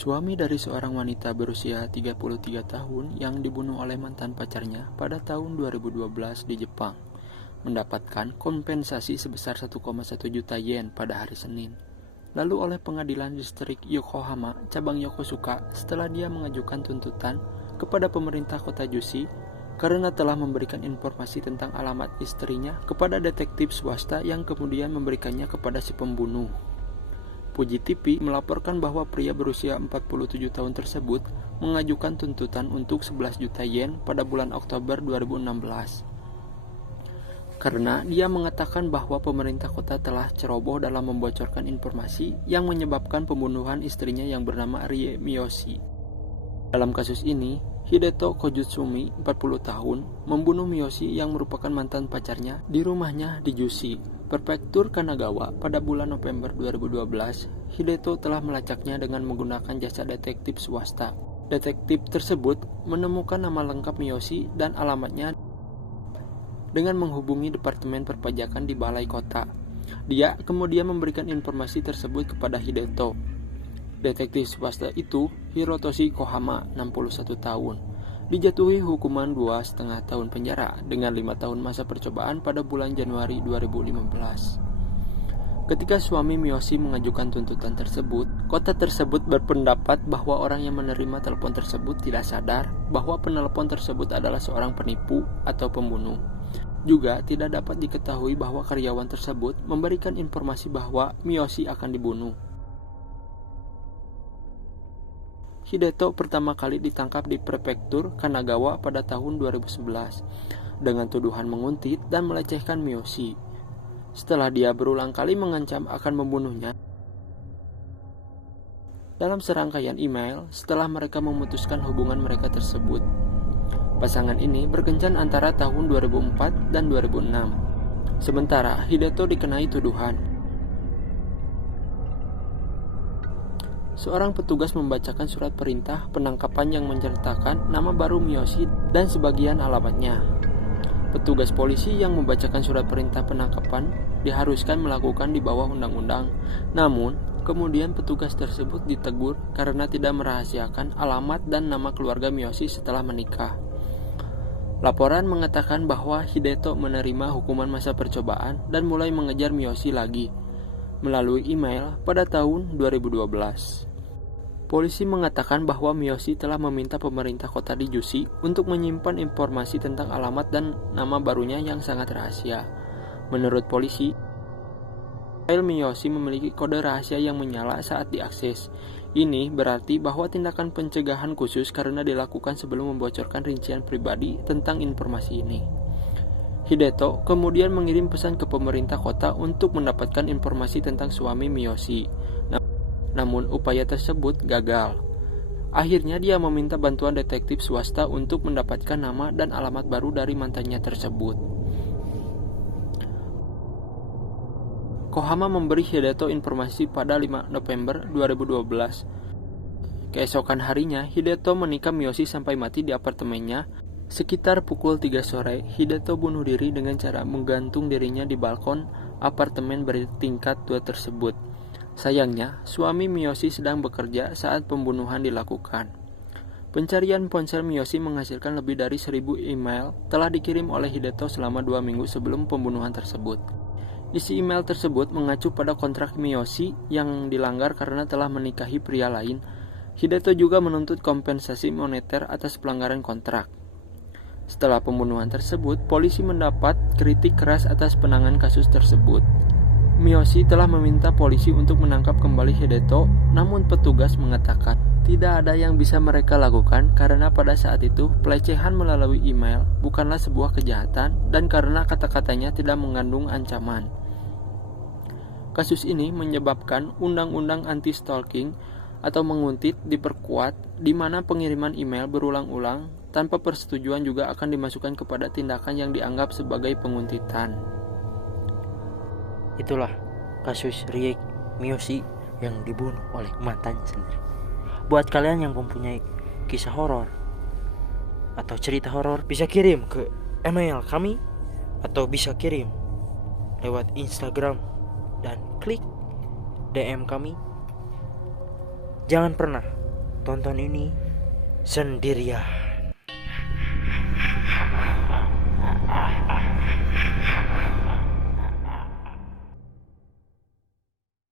Suami dari seorang wanita berusia 33 tahun yang dibunuh oleh mantan pacarnya pada tahun 2012 di Jepang mendapatkan kompensasi sebesar 1,1 juta yen pada hari Senin. Lalu oleh pengadilan distrik Yokohama, cabang Yokosuka, setelah dia mengajukan tuntutan kepada pemerintah kota Jushi karena telah memberikan informasi tentang alamat istrinya kepada detektif swasta yang kemudian memberikannya kepada si pembunuh. Fuji TV melaporkan bahwa pria berusia 47 tahun tersebut mengajukan tuntutan untuk 11 juta yen pada bulan Oktober 2016. Karena dia mengatakan bahwa pemerintah kota telah ceroboh dalam membocorkan informasi yang menyebabkan pembunuhan istrinya yang bernama Rie Miyoshi. Dalam kasus ini, Hideto Kojutsumi, 40 tahun, membunuh Miyoshi yang merupakan mantan pacarnya di rumahnya di Jushi, Prefektur Kanagawa pada bulan November 2012. Hideto telah melacaknya dengan menggunakan jasa detektif swasta. Detektif tersebut menemukan nama lengkap Miyoshi dan alamatnya dengan menghubungi Departemen Perpajakan di Balai Kota. Dia kemudian memberikan informasi tersebut kepada Hideto. Detektif swasta itu, Hirotoshi Kohama, 61 tahun, dijatuhi hukuman 2,5 tahun penjara dengan 5 tahun masa percobaan pada bulan Januari 2015. Ketika suami Miyoshi mengajukan tuntutan tersebut, kota tersebut berpendapat bahwa orang yang menerima telepon tersebut tidak sadar bahwa penelpon tersebut adalah seorang penipu atau pembunuh. Juga tidak dapat diketahui bahwa karyawan tersebut memberikan informasi bahwa Miyoshi akan dibunuh. Hideto pertama kali ditangkap di Prefektur Kanagawa pada tahun 2011 dengan tuduhan menguntit dan melecehkan Miyoshi. Setelah dia berulang kali mengancam akan membunuhnya dalam serangkaian email setelah mereka memutuskan hubungan mereka tersebut. Pasangan ini berkencan antara tahun 2004 dan 2006. Sementara Hideto dikenai tuduhan. Seorang petugas membacakan surat perintah penangkapan yang menyertakan nama baru Miyoshi dan sebagian alamatnya. Petugas polisi yang membacakan surat perintah penangkapan diharuskan melakukan di bawah undang-undang. Namun, kemudian petugas tersebut ditegur karena tidak merahasiakan alamat dan nama keluarga Miyoshi setelah menikah. Laporan mengatakan bahwa Hideto menerima hukuman masa percobaan dan mulai mengejar Miyoshi lagi melalui email pada tahun 2012. Polisi mengatakan bahwa Miyoshi telah meminta pemerintah kota di Jushi untuk menyimpan informasi tentang alamat dan nama barunya yang sangat rahasia. Menurut polisi, file Miyoshi memiliki kode rahasia yang menyala saat diakses. Ini berarti bahwa tindakan pencegahan khusus karena dilakukan sebelum membocorkan rincian pribadi tentang informasi ini. Hideto kemudian mengirim pesan ke pemerintah kota untuk mendapatkan informasi tentang suami Miyoshi. Namun upaya tersebut gagal. Akhirnya dia meminta bantuan detektif swasta untuk mendapatkan nama dan alamat baru dari mantannya tersebut. Kohama memberi Hideto informasi pada 5 November 2012. Keesokan harinya, Hideto menikam Miyoshi sampai mati di apartemennya. Sekitar pukul 3 sore, Hideto bunuh diri dengan cara menggantung dirinya di balkon apartemen bertingkat 2 tersebut. Sayangnya, suami Miyoshi sedang bekerja saat pembunuhan dilakukan. Pencarian ponsel Miyoshi menghasilkan lebih dari 1.000 email telah dikirim oleh Hideto selama 2 minggu sebelum pembunuhan tersebut. Isi email tersebut mengacu pada kontrak Miyoshi yang dilanggar karena telah menikahi pria lain. Hideto juga menuntut kompensasi moneter atas pelanggaran kontrak. Setelah pembunuhan tersebut, polisi mendapat kritik keras atas penanganan kasus tersebut. Miyoshi telah meminta polisi untuk menangkap kembali Hideto, namun petugas mengatakan tidak ada yang bisa mereka lakukan karena pada saat itu pelecehan melalui email bukanlah sebuah kejahatan dan karena kata-katanya tidak mengandung ancaman. Kasus ini menyebabkan undang-undang anti-stalking atau menguntit diperkuat, di mana pengiriman email berulang-ulang tanpa persetujuan juga akan dimasukkan kepada tindakan yang dianggap sebagai penguntitan. Itulah kasus Rie Miyoshi yang dibunuh oleh mantannya sendiri. Buat kalian yang mempunyai kisah horor atau cerita horor, bisa kirim ke email kami atau bisa kirim lewat Instagram dan klik DM kami. Jangan pernah tonton ini sendirian.